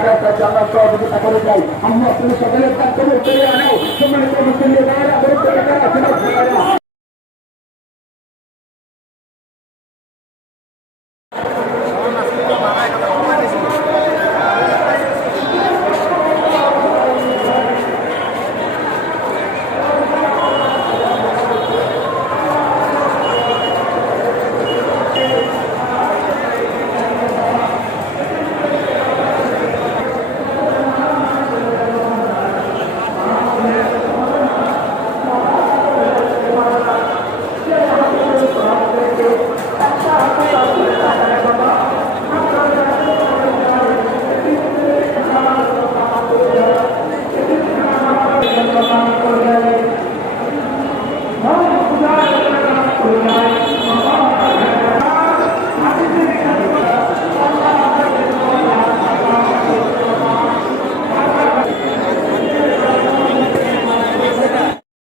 তাদের আমরা সহযোগিতা করে যাই আমরা সকলের কাজ করে আনো। সম্মানিত মুসলিম